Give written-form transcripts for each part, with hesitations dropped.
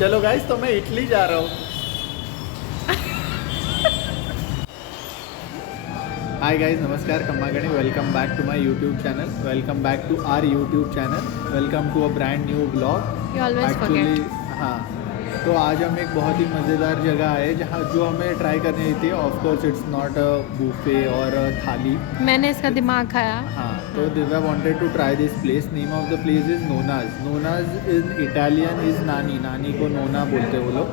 चलो गाइस, तो मैं इटली जा रहा हूँ। हाय गाइस, नमस्कार, कम्मागणी, welcome back to my YouTube channel, welcome back to our YouTube channel, welcome to a brand new blog. You always forget. हाँ, तो आज हम एक बहुत ही मज़ेदार जगह आए जहाँ जो हमें ट्राई करनी थी। Of course it's not a buffet और थाली। मैंने इसका दिमाग खाया। हाँ, तो Divya wanted to try this place. Name of the place is Nonna's. Nonna's in Italian is nani. नानी को नोना बोलते हैं वो लोग।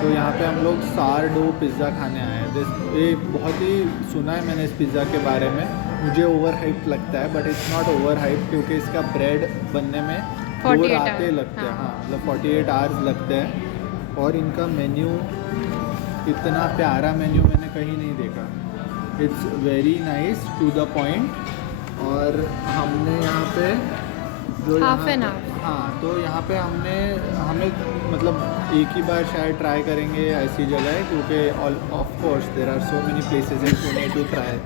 तो यहाँ पे हम लोग सारडो पिज़्ज़ा खाने आए हैं। ये बहुत ही सुना है मैंने इस पिज़्ज़ा के बारे में। मुझे ओवर हाइप लगता है, but it's not over hype, क्योंकि इसका ब्रेड बनने में 2 रातें लगते हैं। हाँ, मतलब 48 आवर्स लगते हैं। और इनका मेन्यू, इतना प्यारा मेन्यू मैंने कहीं नहीं देखा। It's very nice, to the point. और हमने यहाँ पे जो हाफ एन आवर, हाँ, तो यहाँ पे हमें मतलब एक ही बार शायद ट्राई करेंगे ऐसी जगह है, क्योंकि of course there are so many places in Pune to try.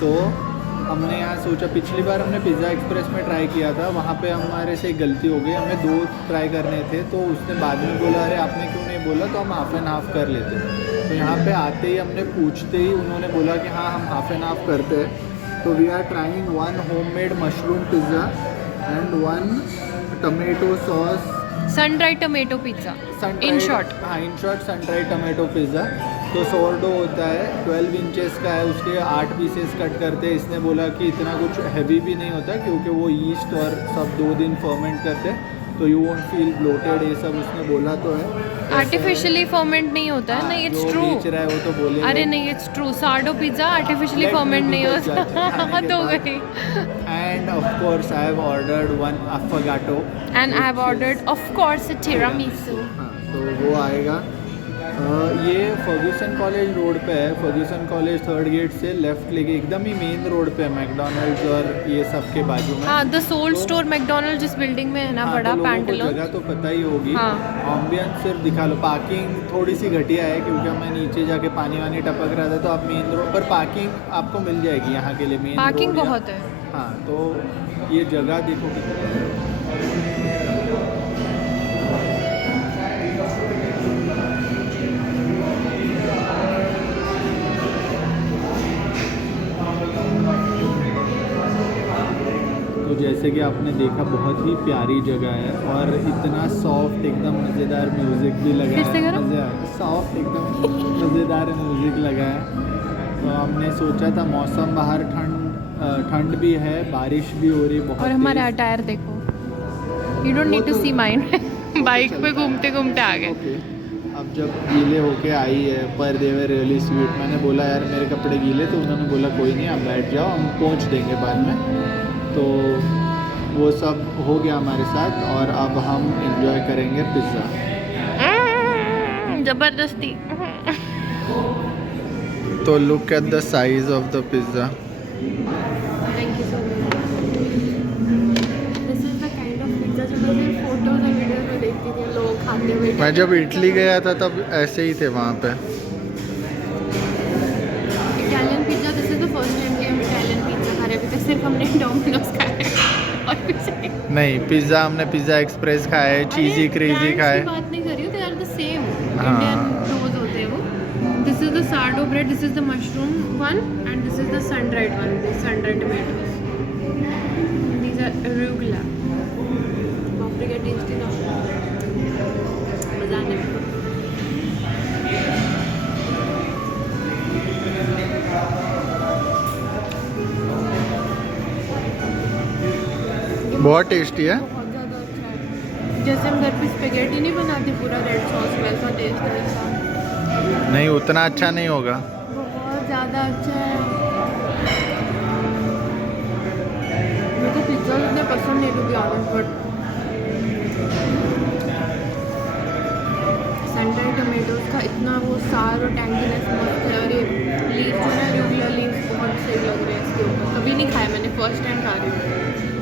तो हमने यहाँ सोचा, पिछली बार हमने पिज़्ज़ा एक्सप्रेस में ट्राई किया था, वहाँ पे हमारे से एक गलती हो गई। हमें 2 ट्राई करने थे, तो उसने बाद में बोला अरे आपने क्यों नहीं बोला, तो हम हाफ एंड हाफ कर लेते। तो यहाँ पे आते ही हमने पूछते ही उन्होंने बोला कि हाँ हम हाफ एंड हाफ करते हैं। तो we are trying 1 homemade mushroom pizza and 1 tomato sauce sun dry tomato pizza. In short, हाँ, in short sun dry tomato pizza. तो सोरडो होता है, 12 इंचेस का है, उसके 8 पीसेस कट करते हैं। इसने बोला कि इतना कुछ हैवी भी नहीं होता, क्योंकि वो ईस्ट और सब 2 दिन फर्मेंट करते हैं, तो यू वोंट फील ब्लोटेड। ये सब उसने बोला तो है। आर्टिफिशियली फर्मेंट नहीं होता है। नहीं, इट्स ट्रू। बेच रहा है वो तो बोले। अरे नहीं, it's true. Sourdough pizza artificially ferment नहीं होता। तो गई। And of course I have ordered 1 affogato and I have ordered of course tiramisu. हाँ, तो वो आएगा। ये फर्ग्यूसन कॉलेज रोड पे है। फर्ग्यूसन कॉलेज 3rd गेट से लेफ्ट लेके एकदम ही मेन रोड पे है, मैकडॉनल्ड्स और ये सब के बाजू में। हाँ, द सोल स्टोर मैकडॉनल्ड जिस बिल्डिंग में है ना, बड़ा पैंटलून। जगह तो पता ही होगी। हाँ। एम्बियंस सिर्फ दिखा लो। पार्किंग थोड़ी सी घटिया है, क्योंकि हमें नीचे जाके पानी वानी टपक रहा था, तो आप मेन रोड पर पार्किंग आपको मिल जाएगी यहाँ के लिए। मेन पार्किंग रोड बहुत है। हाँ, तो ये जगह देखो कितनी। तो जैसे कि आपने देखा, बहुत ही प्यारी जगह है और इतना सॉफ्ट, एकदम मज़ेदार म्यूज़िक भी लगा है। मज़े आया, सॉफ्ट एकदम मज़ेदार म्यूज़िक लगा है। तो हमने सोचा था, मौसम बाहर ठंड भी है, बारिश भी हो रही बहुत। और हमारा अटायर देखो। You don't need to see mine. Bike पे घूमते घूमते आ गए। अब जब गीले होके आई है, पर दे वर रियली स्वीट। मैंने बोला यार मेरे कपड़े गीले, तो उन्होंने बोला कोई नहीं, आप बैठ जाओ, हम पहुंच देंगे बाद में। तो वो सब हो गया हमारे साथ, और अब हम एंजॉय करेंगे पिज़्ज़ा। जबरदस्ती। तो look at the size of the pizza. Thank you so much. This is the kind of pizza जो मैं फोटोज और वीडियोस में देखती थी लोग खाते हुए। मैं जब इटली गया था तब ऐसे ही थे वहाँ पे। Italian pizza, this is the first time कि हम इटालियन पिज्जा खा रहे हैं। अभी तक सिर्फ हमने डोमिनोज खाया है और कुछ नहीं, पिज़्ज़ा हमने पिज़्ज़ा एक्सप्रेस खाया है, चीज़ी क्रेजी खाया है। बात नहीं कर रही हूँ, दे आर द सेम। हाँ। इंडियन डोज होते हैं वो। This is the sourdough bread, this is the mushroom one and this is the sun dried one, the sun dried tomatoes. These are arugula. Paprika tasty ना, मजा आने में। बहुत टेस्टी है। बहुत ज़्यादा अच्छा है। जैसे हम घर पे स्पेगेटी नहीं बनाते पूरा रेड सॉस, वैसा टेस्ट है इसका। नहीं, उतना अच्छा नहीं होगा। बहुत ज़्यादा अच्छा है। मुझे तो पिज्ज़ा इतने पसंद नहीं, to be honest, but sun dried tomatoes का इतना वो सार और टैंगीनेस मस्त है। और ये लीफ जो है, arugula लीफ, बहुत सही लग रहे हैं इसके ऊपर। कभी नहीं खाया मैंने, फर्स्ट टाइम खा रही हूँ।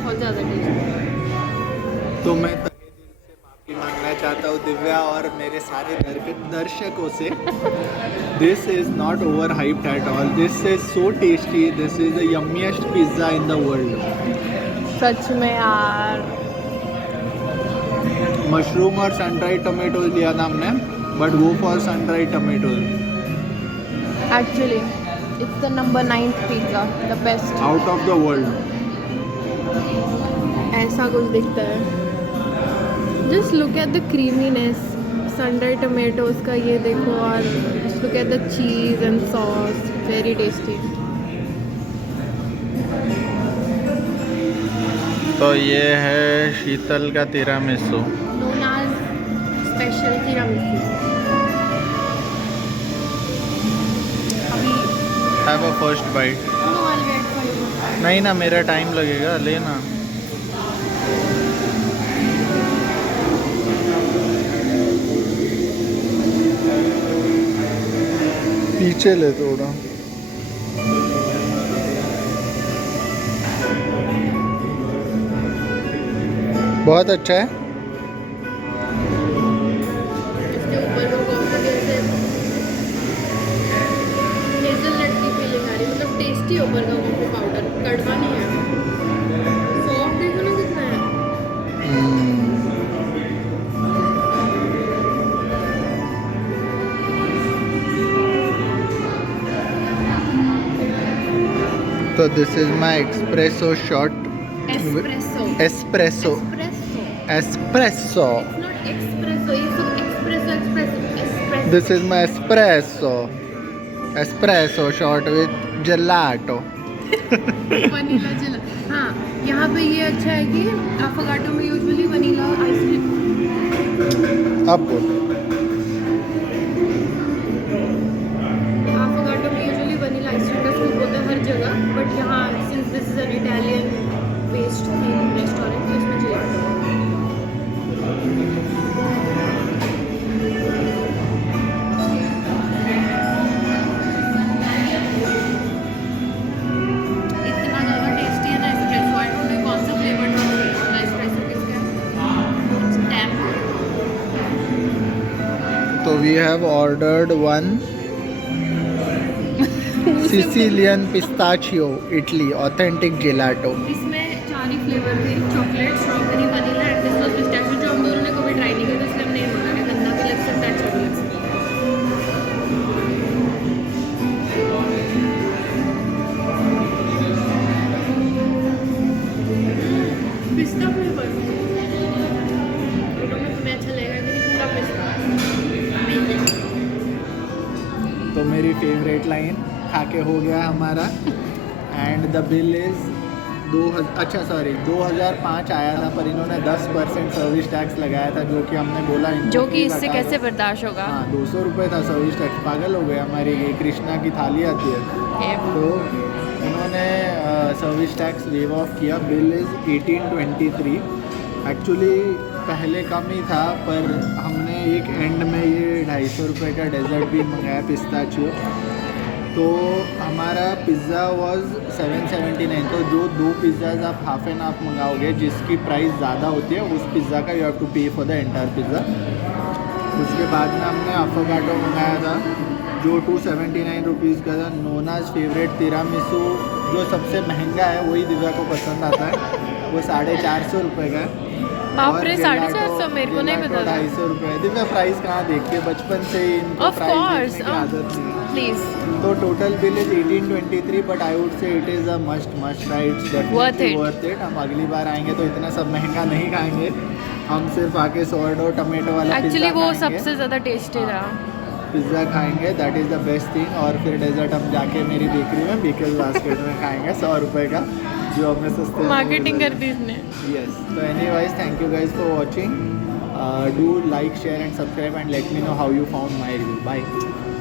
बहुत ज़्यादा टेस्टी। तो मैं तहे दिल से माफ़ी मांगना चाहता हूँ दिव्या और मेरे सारे दर्शकों से। This is not overhyped at all. This is so tasty. This is the yummiest pizza in the world. सच में यार। मशरूम और सन ड्राइड टोमेटोज लिया था हमने, बट वो for sun dried tomatoes. Actually, it's the number 9th pizza, the best. Out of the world. ऐसा कुछ दिखता है। Just look at the creaminess. Sun-dried tomatoes का ये देखो, और just look at the cheese and sauce. Very tasty. तो ये है शीतल का tiramisu. Known as special tiramisu. अभी have a first bite. no, I'll wait for you. नहीं ना, मेरा टाइम लगेगा, लेना। पीछे ले थोड़ा। बहुत अच्छा है। इसके ऊपर वो कॉफी जैसे हेज़लनट की फीलिंग आ रही, मतलब टेस्टी ऊपर का कॉफी पाउडर, कड़वा नहीं है। सॉफ्ट देखो ना कितना है। तो this is my espresso shot. Espresso. Espresso. Espresso. Espresso. Not espresso, ये सब espresso espresso. This is my espresso. Espresso shot with gelato. Vanilla जिला। हाँ, यहाँ पे ये अच्छा है कि अफोगाटो में यूजुअली वनीला आइसक्रीम। अब बोल। अफोगाटो में यूजुअली वनीला आइसक्रीम का स्कूप होता है हर जगह, बट यहाँ since this is an Italian based theme restaurant, तो इसमें जिलाटो है। इतना ज़्यादा टेस्टी है ना एस्प्रेसो। आई डोंट नो कौन सा फ्लेवर था एस्प्रेसो किसका है। टैम। तो we have ordered one Sicilian pistachio Italy authentic gelato. इसमें 4 ही फ्लेवर थे, chocolate, strawberry, vanilla and this was pistachio, जो हम दोनों ने कभी ट्राई नहीं किया, तो इसलिए हमने ये बोला कि गंदा भी लग सकता है, अच्छा भी लग सकता है। पिस्ता फ्लेवर, तुम्हें अच्छा लगेगा कि नहीं, पूरा पिस्ता। Amazing. तो मेरी फेवरेट लाइन खा के हो गया हमारा। एंड द बिल इज़ 2005 आया था, पर इन्होंने 10% सर्विस टैक्स लगाया था, जो कि हमने बोला जो कि इससे कैसे बर्दाश्त होगा। हाँ, 200 रुपये था सर्विस टैक्स। पागल हो गए। हमारी ये कृष्णा की थाली आती है, तो इन्होंने सर्विस टैक्स वेव ऑफ किया। Bill is 1823। एक्चुअली पहले कम ही था, पर हमने एक एंड में ये 250 रुपये का डेजर्ट भी मंगाया, पिस्ताचियो। तो हमारा पिज़्ज़ा वाज 779। तो जो 2 पिज़्ज़ाज आप हाफ एंड हाफ मंगाओगे, जिसकी प्राइस ज़्यादा होती है, उस पिज़्ज़ा का यू हैव टू पे फॉर द एंटायर पिज़्ज़ा। उसके बाद में हमने अफोगाटो मंगाया था, जो 279 रुपीज़ का था। नोनाज फेवरेट तिरामिसू, जो सबसे महंगा है, वही दिव्या को पसंद आता है, वो 450 रुपये का है। बाप रे, 450, मेरे को नहीं पता था। 250 रुपये। दिव्या प्राइस कहाँ देखते, बचपन से ही इनको Of प्राइस course, देखने की आदत नहीं है। प्लीज। तो total bill is 1823, but I would say it is a must try. It's definitely worth it. हम अगली बार आएंगे तो इतना सब महंगा नहीं खाएंगे, हम सिर्फ आके सॉर्डो टमाटो वाला एक्चुअली पिज़्ज़ा वो खाएंगे। सबसे ज़्यादा टेस्टी था। पिज़्ज़ा खाएंगे, that is the best thing. और फिर डेजर्ट हम जाके मेरी बेकरी में बेकर्स बास्केट में खाएंगे 100 रुपये का, जो हमें सस्ते में मार्केटिंग मिल कर दी इसने। Yes. So anyways, thank you guys for watching. Do like, share and subscribe, and let me know how you found my review. Bye.